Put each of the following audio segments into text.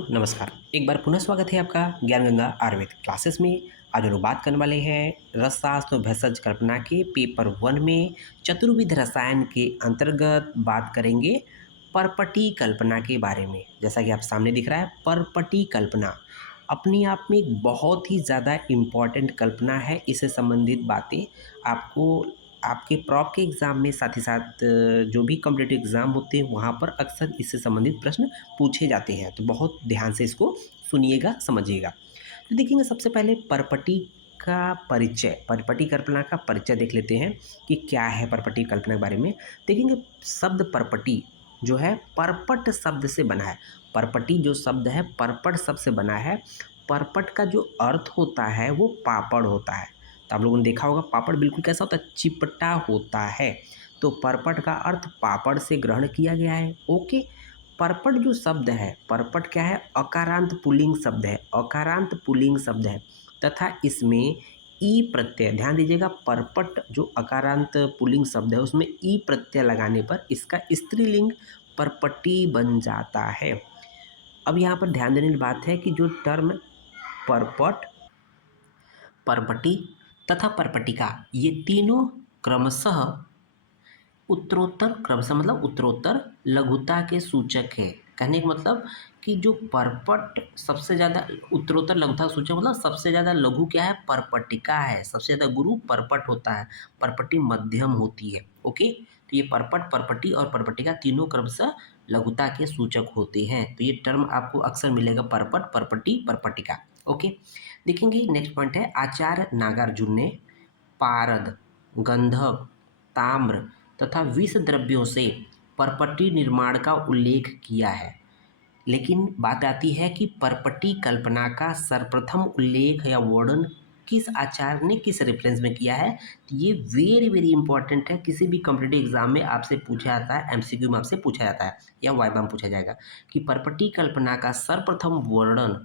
नमस्कार, एक बार पुनः स्वागत है आपका ज्ञान गंगा आयुर्वेद क्लासेस में। आज हम लोग बात करने वाले हैं रसशास्त्र और भेषज कल्पना के पेपर 1 में चतुर्विध रसायन के अंतर्गत बात करेंगे परपटी कल्पना के बारे में। जैसा कि आप सामने दिख रहा है, परपटी कल्पना अपने आप में एक बहुत ही ज़्यादा इम्पॉर्टेंट कल्पना है। इससे संबंधित बातें आपको आपके प्रॉप के एग्ज़ाम में साथ ही साथ जो भी कॉम्पिटिटिव एग्ज़ाम होते हैं वहाँ पर अक्सर इससे संबंधित प्रश्न पूछे जाते हैं। तो बहुत ध्यान से इसको सुनिएगा, समझिएगा। तो देखिए, सबसे पहले परपटी का परिचय, परपटी कल्पना का परिचय देख लेते हैं कि क्या है परपटी कल्पना के बारे में। देखेंगे, शब्द परपटी जो है परपट शब्द से बना है। परपटी जो शब्द है परपट शब्द से बना है। परपट का जो अर्थ होता है वो पापड़ होता है। तो आप लोगों ने देखा होगा पापड़ बिल्कुल कैसा होता है, चिपटा होता है। तो परपट का अर्थ पापड़ से ग्रहण किया गया है। ओके। परपट जो शब्द है, परपट क्या है, अकारांत पुल्लिंग शब्द है, अकारांत पुल्लिंग शब्द है तथा इसमें ई प्रत्यय, ध्यान दीजिएगा, परपट जो अकारांत पुल्लिंग शब्द है उसमें ई प्रत्यय लगाने पर इसका स्त्रीलिंग परपटी बन जाता है। अब यहाँ पर ध्यान देने की बात है कि जो टर्म परपट, परपटी तथा परपटिका ये तीनों क्रमशः उत्तरोत्तर, क्रमशः मतलब उत्तरोत्तर लघुता के सूचक है। कहने का मतलब कि जो परपट सबसे ज़्यादा उत्तरोत्तर लघुता का सूचक मतलब सबसे ज़्यादा लघु क्या है, परपटिका है। सबसे ज़्यादा गुरु परपट होता है, परपटी मध्यम होती है। ओके। तो ये परपट, परपटी और परपटिका तीनों क्रमशः लघुता के सूचक होते हैं। तो ये टर्म आपको अक्सर मिलेगा, परपट, परपटी, परपटिका। ओके। देखेंगे नेक्स्ट पॉइंट है, आचार्य नागार्जुन ने पारद, गंधक, ताम्र तथा विष द्रव्यों से परपटी निर्माण का उल्लेख किया है। लेकिन बात आती है कि परपटी कल्पना का सर्वप्रथम उल्लेख या वर्णन किस आचार्य ने किस रेफरेंस में किया है। तो ये वेरी वेरी इंपॉर्टेंट है। किसी भी कॉम्पिटिटिव एग्जाम में आपसे पूछा जाता है, एमसीक्यू में आपसे पूछा जाता है या वाइवा में पूछा जाएगा कि परपटी कल्पना का सर्वप्रथम वर्णन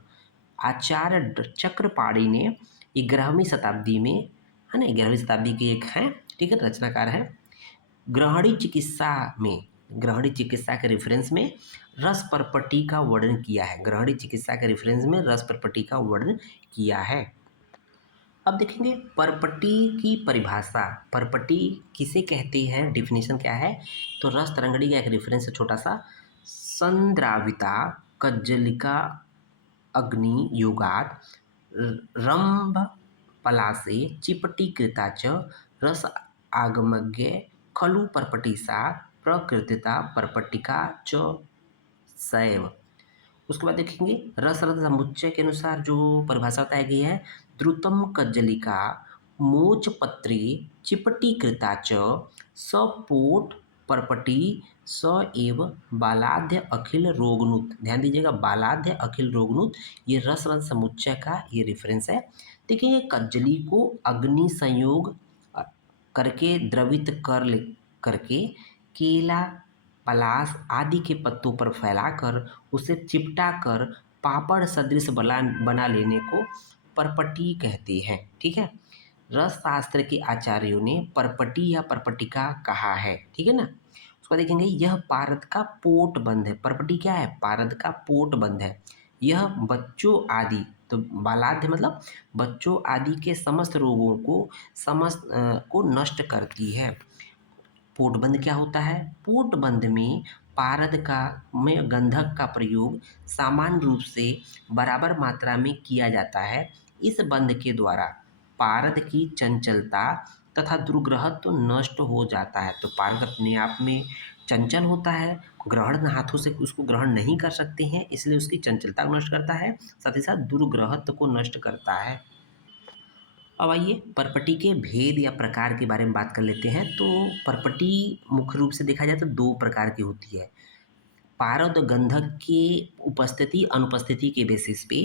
आचार्य चक्रपाणी ने 11वीं शताब्दी में, है ना, 11वीं शताब्दी के एक हैं, ठीक है, रचनाकार है, ग्रहणी चिकित्सा में, ग्रहणी चिकित्सा के रेफरेंस में रस परपटी का वर्णन किया है। ग्रहणी चिकित्सा के रेफरेंस में रस परपटी का वर्णन किया है। अब देखेंगे परपटी की परिभाषा, परपटी किसे कहते हैं, डेफिनेशन क्या है। तो रस तरंगड़ी का एक रेफरेंस है छोटा सा, संद्राविता कज्जलिका अग्नि योगात रंभ पलासे चिपटी कृता च रस आगमज्ञ खलु परपटिसा प्रकृतिता परपटिका च सैव। उसके बाद देखेंगे रस रस समुच्चय के अनुसार जो परिभाषा बताई गई है, द्रुतम कज्जलिका मोचपत्री चिपटी कृता च सपोट परपटी स एव बालाध्य अखिल रोगनुत। ध्यान दीजिएगा, बालाध्य अखिल रोगनुत ये रस रस समुच्चय का ये रेफरेंस है। देखिए, कज्जली को अग्नि संयोग करके द्रवित करके केला, पलाश आदि के पत्तों पर फैलाकर उसे चिपटा कर पापड़ सदृश बना लेने को परपटी कहते हैं। ठीक है। रस शास्त्र के आचार्यों ने परपटी या परपटिका कहा है। ठीक है ना। उसको देखेंगे, यह पारद का पोट बंद है। परपटी क्या है, पारद का पोट बंद है। यह बच्चों आदि, तो बालाध्य मतलब बच्चों आदि के समस्त रोगों को नष्ट करती है। पोटबंद क्या होता है, पोटबंद में पारद का में गंधक का प्रयोग सामान्य रूप से बराबर मात्रा में किया जाता है। इस बंध के द्वारा पारद की चंचलता तथा दुर्ग्रहत्व तो नष्ट हो जाता है। तो पारद अपने आप में चंचल होता है, ग्रहण हाथों से उसको ग्रहण नहीं कर सकते हैं, इसलिए उसकी चंचलता को नष्ट करता है, साथ ही साथ दुर्ग्रहत्व को नष्ट करता है। अब आइए परपटी के भेद या प्रकार के बारे में बात कर लेते हैं। तो परपटी मुख्य रूप से देखा जाए तो दो प्रकार की होती है। पारद गंधक के उपस्थिति अनुपस्थिति के बेसिस पे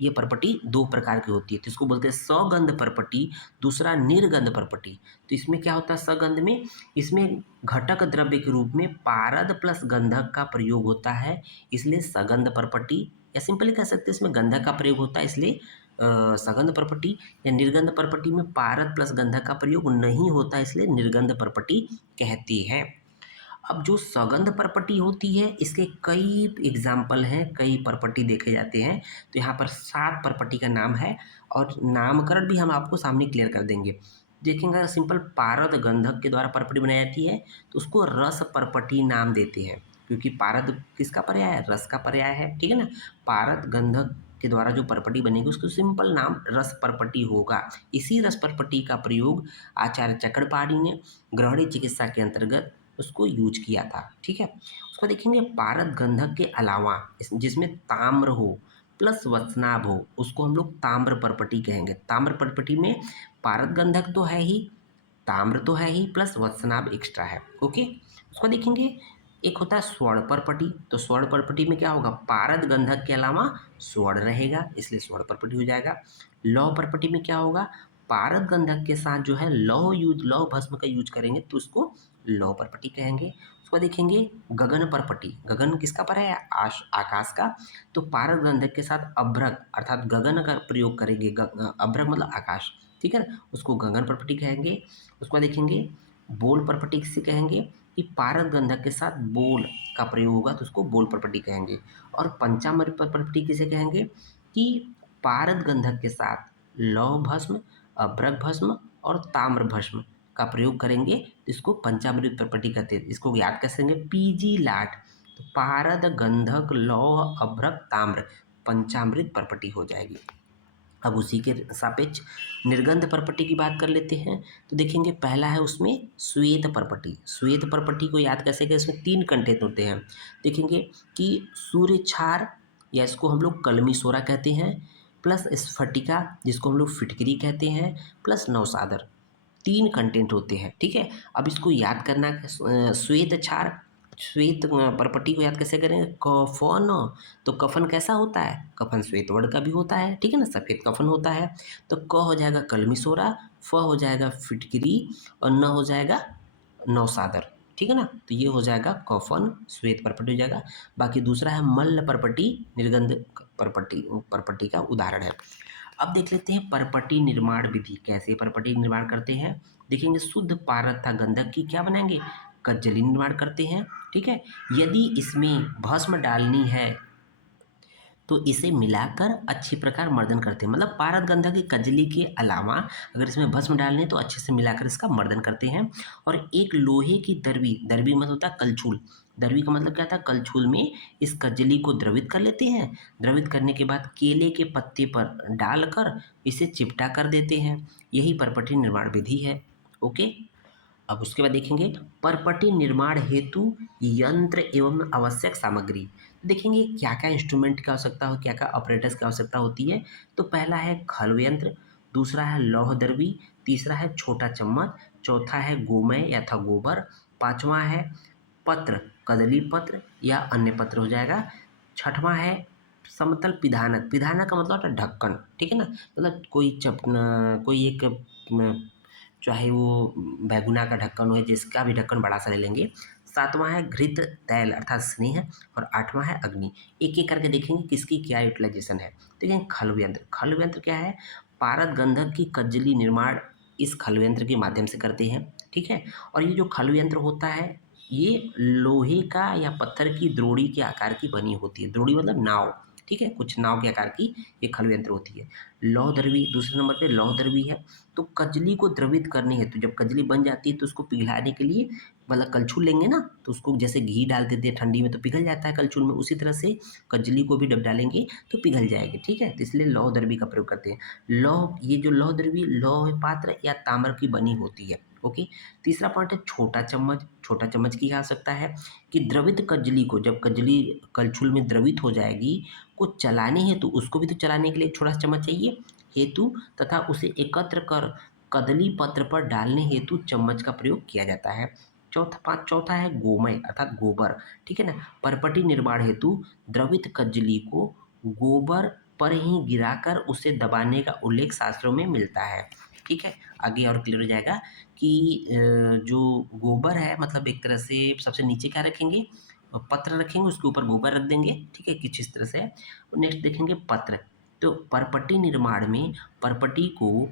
ये परपटी दो प्रकार की होती है। तो इसको बोलते हैं सगंध परपटी, दूसरा निर्गंध परपटी। तो इसमें क्या होता है, सगंध में इसमें घटक द्रव्य के रूप में पारद प्लस गंधक का प्रयोग होता है, इसलिए सगंध परपटी, या सिंपली कह सकते हैं इसमें गंधक का प्रयोग होता है, इसलिए सगंध परपटी। या निर्गंध परपटी में पारद प्लस गंधक का प्रयोग नहीं होता, इसलिए निर्गंध परपटी कहती है। अब जो सगंध परपटी होती है इसके कई एग्जाम्पल हैं, कई परपटी देखे जाते हैं। तो यहाँ पर 7 परपटी का नाम है और नामकरण भी हम आपको सामने क्लियर कर देंगे। देखेंगे, अगर सिंपल पारद गंधक के द्वारा परपटी बनाई जाती है तो उसको रस परपटी नाम देते हैं, क्योंकि पारद किसका पर्याय है? रस का पर्याय है, ठीक है ना। पारद गंधक के द्वारा जो परपटी बनेगी उसको सिंपल नाम रस परपटी होगा। इसी रस परपटी का प्रयोग आचार्य चक्रपाणी ने ग्रहणी चिकित्सा के अंतर्गत उसको यूज किया था, ठीक है। उसको देखेंगे पारद गंधक के अलावा जिसमें ताम्र हो प्लस वचनाभ हो, उसको हम लोग ताम्र परपटी कहेंगे। ताम्र परपटी में पारद गंधक तो है ही, ताम्र तो है ही, प्लस वचनाभ एक्स्ट्रा है, ओके। उसको देखेंगे, एक होता है स्वर्ण परपटी। तो स्वर्ण परपटी में क्या होगा? पारद गंधक के अलावा स्वर्ण रहेगा, इसलिए स्वर्ण परपटी हो जाएगा। लौह परपटी में क्या होगा? पारद गंधक के साथ जो है लौह भस्म का यूज करेंगे तो उसको लौह परपटी कहेंगे। उसको देखेंगे गगन परपटी। गगन किसका पर है? आकाश का। तो पारद गंधक के साथ अभ्रक अर्थात गगन का प्रयोग करेंगे। अभ्रक मतलब आकाश, ठीक है ना, उसको गगन परपटी कहेंगे। उसको देखेंगे बोल परपटी किसे कहेंगे? कि पारद गंधक के साथ बोल का प्रयोग होगा तो उसको बोल परपटी कहेंगे। और पंचामृत परपटी किसे कहेंगे? कि पारद गंधक के साथ लौह भस्म, अभ्रक भस्म और ताम्र भस्म का प्रयोग करेंगे तो इसको पंचामृत परपटी कहते हैं। इसको याद कैसे करेंगे? पीजी लाट। तो पारद गंधक लौह अभ्रक ताम्र पंचामृत परपटी हो जाएगी। अब उसी के सापेक्ष निर्गंध परपटी की बात कर लेते हैं। तो देखेंगे पहला है उसमें श्वेत परपटी। श्वेत परपटी को याद कैसे करें? इसमें 3 कंटेंट होते हैं। देखेंगे कि सूर्य छार या इसको हम लोग कलमी सोरा कहते हैं, प्लस स्फटिका जिसको हम लोग फिटकरी कहते हैं, प्लस नौसादर। 3 कंटेंट होते हैं, ठीक है। अब इसको याद करना श्वेत छार, श्वेत परपटी को याद कैसे करेंगे? कफन। तो कफन कैसा होता है? कफन श्वेत वर्ण का भी होता है, ठीक है ना, सफ़ेद कफन होता है। तो क हो जाएगा कलमी सोरा, फ हो जाएगा फिटकरी और न हो जाएगा नौसादर, ठीक है ना। तो ये हो जाएगा कफन श्वेत परपटी हो जाएगा। बाकी दूसरा है मल्ल परपटी, निर्गंध परपटी का उदाहरण है। अब देख लेते हैं परपटी निर्माण विधि, कैसे परपटी निर्माण करते हैं। देखेंगे शुद्ध पारद तथा गंधक की क्या बनाएंगे? कज्जली निर्माण करते हैं, ठीक है। यदि इसमें भस्म डालनी है तो इसे मिलाकर अच्छी प्रकार मर्दन करते हैं। मतलब पारद गंधक की कजली के अलावा अगर इसमें भस्म डालने तो अच्छे से मिलाकर इसका मर्दन करते हैं। और एक लोहे की दरवी, दरवी मतलब होता है कलछुल, दरवी का मतलब क्या था? कलछुल में इस कजली को द्रवित कर लेते हैं। द्रवित करने के बाद केले के पत्ते पर डालकर इसे चिपटा कर देते हैं। यही परपटी निर्माण विधि है, ओके। अब उसके बाद देखेंगे परपटी निर्माण हेतु यंत्र एवं आवश्यक सामग्री। देखेंगे क्या क्या इंस्ट्रूमेंट की आवश्यकता हो, क्या क्या ऑपरेटर्स की आवश्यकता होती है। तो पहला है खल्व यंत्र, दूसरा है लौह दरवी, तीसरा है छोटा चम्मच, चौथा है गोमय या था गोबर, पांचवा है पत्र, कदली पत्र या अन्य पत्र हो जाएगा, छठवां है समतल पिधानक। पिधानक का मतलब होता है ढक्कन, ठीक है ना, मतलब कोई एक चाहे वो बैगुना का ढक्कन हो, जिसका भी ढक्कन बड़ा सा ले लेंगे। सातवां है घृत तैल अर्थात स्नेह और आठवां है अग्नि। एक एक करके देखेंगे किसकी क्या यूटिलाइजेशन है। देखेंगे खल्व यंत्र। खल्व यंत्र क्या है? पारद गंधक की कज्जली निर्माण इस खल्व यंत्र के माध्यम से करते हैं, ठीक है। और ये जो खल्व यंत्र होता है ये लोहे का या पत्थर की द्रोणी के आकार की बनी होती है। द्रोणी मतलब नाव, ठीक है, कुछ नाव के आकार की ये खल्व यंत्र होती है। लौह द्रवी दूसरे नंबर पे लौह द्रवी है। तो कजली को द्रवित करने हेतु जब कजली बन जाती है तो उसको पिघलाने के लिए मतलब कलछुल लेंगे ना, तो उसको जैसे घी डाल देते हैं ठंडी में तो पिघल जाता है कलछुल में, उसी तरह से कजली को भी जब डालेंगे तो पिघल जाएगी, ठीक है। तो इसलिए लौह द्रवी का प्रयोग करते हैं। ये जो लौह द्रवी लौह पात्र या ताम्र की बनी होती है, ओके। तीसरा पॉइंट है छोटा चम्मच। छोटा चम्मच की क्या आवश्यकता है? कि द्रवित कजली को जब कजली कलछुल में द्रवित हो जाएगी को चलाने हेतु, उसको भी तो चलाने के लिए एक छोटा सा चम्मच चाहिए, हेतु तथा उसे एकत्र कर कदली पत्र पर डालने हेतु चम्मच का प्रयोग किया जाता है। चौथा है गोमय अर्थात गोबर, ठीक है ना। परपटी निर्माण हेतु द्रवित कजली को गोबर पर ही गिराकर उसे दबाने का उल्लेख शास्त्रों में मिलता है, ठीक है। आगे और क्लियर हो जाएगा कि जो गोबर है मतलब एक तरह से सबसे नीचे क्या रखेंगे? पत्र रखेंगे, उसके ऊपर गोबर रख देंगे, ठीक है, किस इस तरह से नेक्स्ट देखेंगे पत्र। तो परपटी निर्माण में परपटी को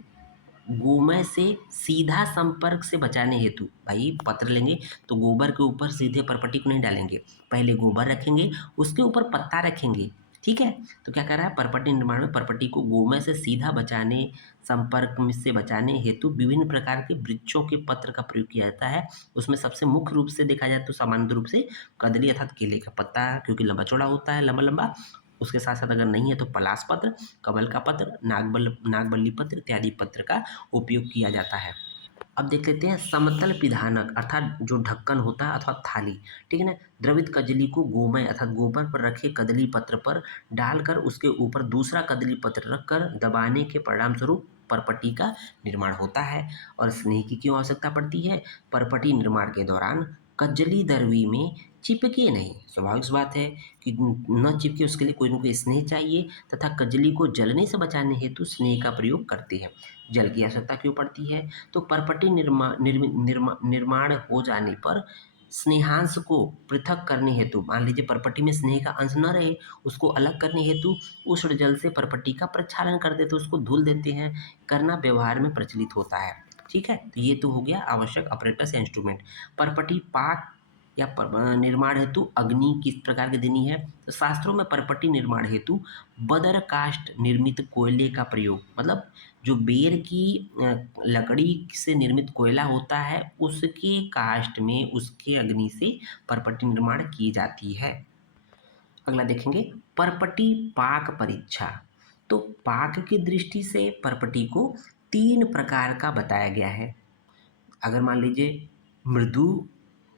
गोमय से सीधा संपर्क से बचाने हेतु, भाई पत्र लेंगे तो गोबर के ऊपर सीधे परपटी को नहीं डालेंगे, पहले गोबर रखेंगे, उसके ऊपर पत्ता रखेंगे, ठीक है। तो क्या कर रहा है, परपटी निर्माण में परपटी को गोमय से सीधा बचाने, संपर्क में से बचाने हेतु विभिन्न प्रकार के वृक्षों के पत्र का प्रयोग किया जाता है। उसमें सबसे मुख्य रूप से देखा जाए तो सामान्य रूप से कदली अर्थात केले का पत्ता, क्योंकि लंबा चौड़ा होता है, लंबा लंबा। उसके साथ साथ अगर नहीं है तो पलाश पत्र, कमल का पत्र, नागबल्ली पत्र इत्यादि पत्र का उपयोग किया जाता है। अब देख लेते हैं समतल पिधानक अर्थात जो ढक्कन होता है अथवा थाली, ठीक है ना। द्रवित कजली को गोमय अर्थात गोबर पर रखे कदली पत्र पर डालकर उसके ऊपर दूसरा कदली पत्र रखकर दबाने के परिणाम स्वरूप परपटी का निर्माण होता है। और स्नेह की क्यों आवश्यकता पड़ती है, परपटी निर्माण के दौरान कजली दरवी में चिपके नहीं, स्वाभाविक सी बात है कि न चिपके, उसके लिए कोई ना कोई स्नेह चाहिए, तथा कजली को जलने से बचाने हेतु स्नेह का प्रयोग करते हैं। जल की आवश्यकता क्यों पड़ती है, तो परपटी निर्माण हो जाने पर स्नेहांश को पृथक करने हेतु, मान लीजिए परपटी में स्नेह का अंश न रहे, उसको अलग करने हेतु उष्ण जल से परपटी का प्रक्षालन कर देते, उसको धुल देते हैं, करना व्यवहार में प्रचलित होता है, ठीक है। तो ये तो हो गया आवश्यक अपरेटस या इंस्ट्रूमेंट। परपटी पाक या निर्माण हेतु अग्नि किस प्रकार की देनी है, तो शास्त्रों में परपटी निर्माण हेतु बदर काष्ठ निर्मित कोयले का प्रयोग, मतलब जो बेर की लकड़ी से निर्मित कोयला होता है उसके काष्ठ में उसके अग्नि से परपटी निर्माण की जाती है। अगला देखेंगे परपटी पाक परीक्षा। तो पाक की दृष्टि से परपटी को तीन प्रकार का बताया गया है। अगर मान लीजिए मृदु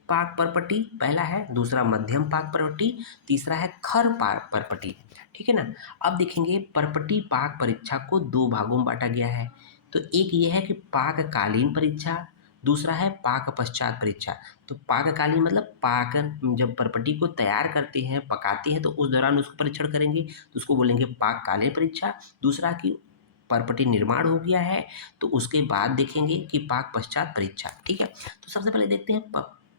पाक परपटी पहला है, दूसरा मध्यम पाक परपटी, तीसरा है खर पाक परपटी, ठीक है ना। अब देखेंगे परपटी पाक परीक्षा को दो भागों में बांटा गया है। तो एक ये है कि पाककालीन परीक्षा, दूसरा है पाक पश्चात परीक्षा। तो पाककालीन मतलब पाक, जब परपटी को तैयार करते हैं, पकाते हैं, तो उस दौरान उसको परीक्षण करेंगे, तो उसको बोलेंगे पाककालीन परीक्षा। दूसरा कि परपटी निर्माण हो गया है तो उसके बाद देखेंगे कि पाक पश्चात परीक्षा, ठीक है। तो सबसे पहले देखते हैं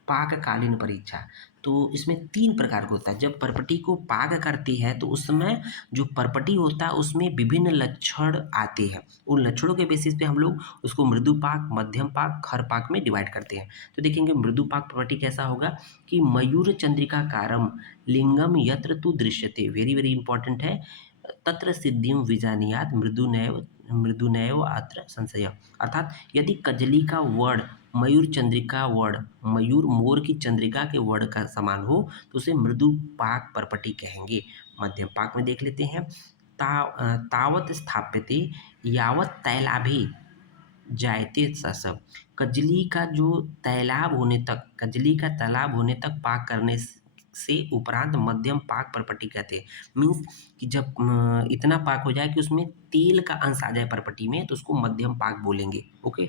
पाककालीन परीक्षा। तो इसमें तीन प्रकार का होता है। जब परपटी को पाक करते हैं तो उस समय जो परपटी होता है उसमें विभिन्न लक्षण आते हैं, उन लक्षणों के बेसिस पे हम लोग उसको मृदु पाक, मध्यम पाक, खर पाक में डिवाइड करते हैं। तो देखेंगे मृदु पाक परपटी कैसा होगा कि मयूर चंद्रिका कारम लिंगम यत्र तु दृश्यते, वेरी वेरी इंपॉर्टेंट है, तत्र सिद्धिम विजानीयात मृदुनैव अत्र संशय। अर्थात यदि कजली का वर्ण मयूर चंद्रिका वर्ण, मयूर मोर की चंद्रिका के वर्ण का समान हो तो उसे मृदु पाक परपटी कहेंगे। मध्यम पाक में देख लेते हैं तावत स्थाप्यते यावत तैलाभे जायते सब। कजली का जो तैलाब होने तक, कजली का तालाब होने तक पाक करने से उपरांत मध्यम पाक परपटी कहते हैं। मीन्स कि जब इतना पाक हो जाए कि उसमें तेल का अंश आ जाए परपटी में तो उसको मध्यम पाक बोलेंगे, ओके।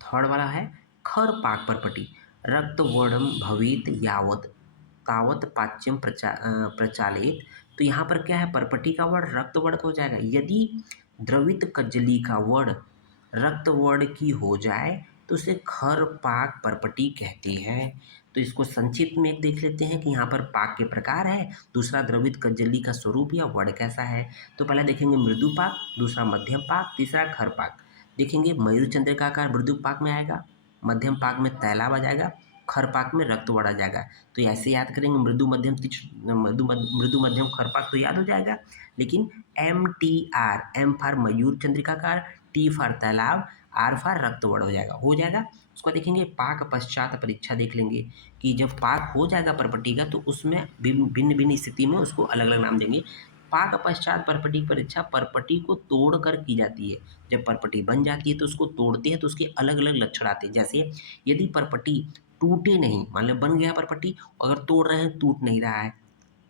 थर्ड वाला है खर पाक परपटी, रक्तवर्णम भवेत यावत तावत पाच्यम प्रचालित। तो यहाँ पर क्या है, परपटी का वर्ण रक्तवर्ण का हो जाएगा यदि द्रवित कजली का वर्ण रक्तवर्ण की हो जाए तो उसे खर पाक परपटी कहती है। तो इसको संक्षिप्त में एक देख लेते हैं कि यहाँ पर पाक के प्रकार है, दूसरा द्रवित कजली का स्वरूप या वर्ण कैसा है। तो पहले देखेंगे मृदु पाक, दूसरा मध्यम पाक, तीसरा खर पाक। देखेंगे मयूर चंद्रिकाकार मृदु पाक में आएगा, मध्यम पाक में तैलाब आ जाएगा, खर पाक में रक्तवर्ण आ जाएगा। तो ऐसे याद करेंगे मृदु मध्यम खर पाक तो याद हो जाएगा। लेकिन MTR, M फॉर मयूर चंद्रिकाकार, T फॉर तैलाब, R फॉर रक्तवर्ण हो जाएगा। उसको देखेंगे पाक पश्चात परीक्षा देख लेंगे कि जब पाक हो जाएगा परपटी का तो उसमें भिन्न भिन्न स्थिति में उसको अलग अलग नाम देंगे। पाक पश्चात परपटी की परीक्षा परपटी को तोड़कर की जाती है। जब परपटी बन जाती है तो उसको तोड़ते हैं तो उसके अलग अलग लक्षण आते हैं। जैसे यदि परपटी टूटे नहीं, मान लो बन गया परपटी, अगर तोड़ रहे हैं टूट नहीं रहा है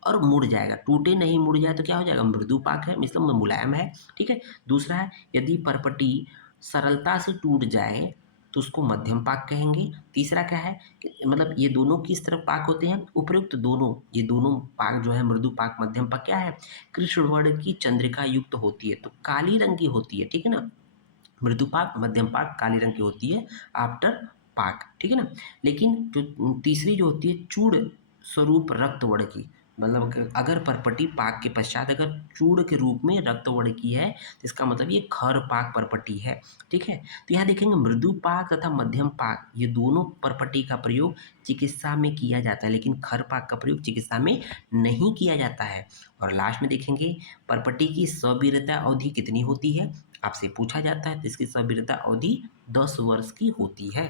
और मुड़ जाएगा, टूटे नहीं मुड़ जाए तो क्या हो जाएगा, मृदु पाक है, मतलब मुलायम है, ठीक है। दूसरा है यदि परपटी सरलता से टूट जाए तो उसको मध्यम पाक कहेंगे। तीसरा क्या है कि मतलब ये दोनों किस तरफ पाक होते हैं, उपयुक्त दोनों, ये दोनों पाक जो है मृदु पाक मध्यम पाक क्या है, कृष्ण वर्ण की चंद्रिका युक्त होती है, तो काली रंग की होती है, ठीक है ना। मृदु पाक मध्यम पाक काली रंग की होती है आफ्टर पाक, ठीक है ना। लेकिन जो तीसरी जो होती है चूड़ स्वरूप रक्त वर्ण की, मतलब अगर परपटी पाक के पश्चात अगर चूर्ण के रूप में रक्तवर्ण की है तो इसका मतलब ये खर पाक परपटी है। ठीक है, तो यहाँ देखेंगे मृदु पाक तथा मध्यम पाक ये दोनों परपटी का प्रयोग चिकित्सा में किया जाता है, लेकिन खर पाक का प्रयोग चिकित्सा में नहीं किया जाता है। और लास्ट में देखेंगे परपटी की सवीरता अवधि कितनी होती है, आपसे पूछा जाता है, तो इसकी सवीरता अवधि 10 वर्ष की होती है।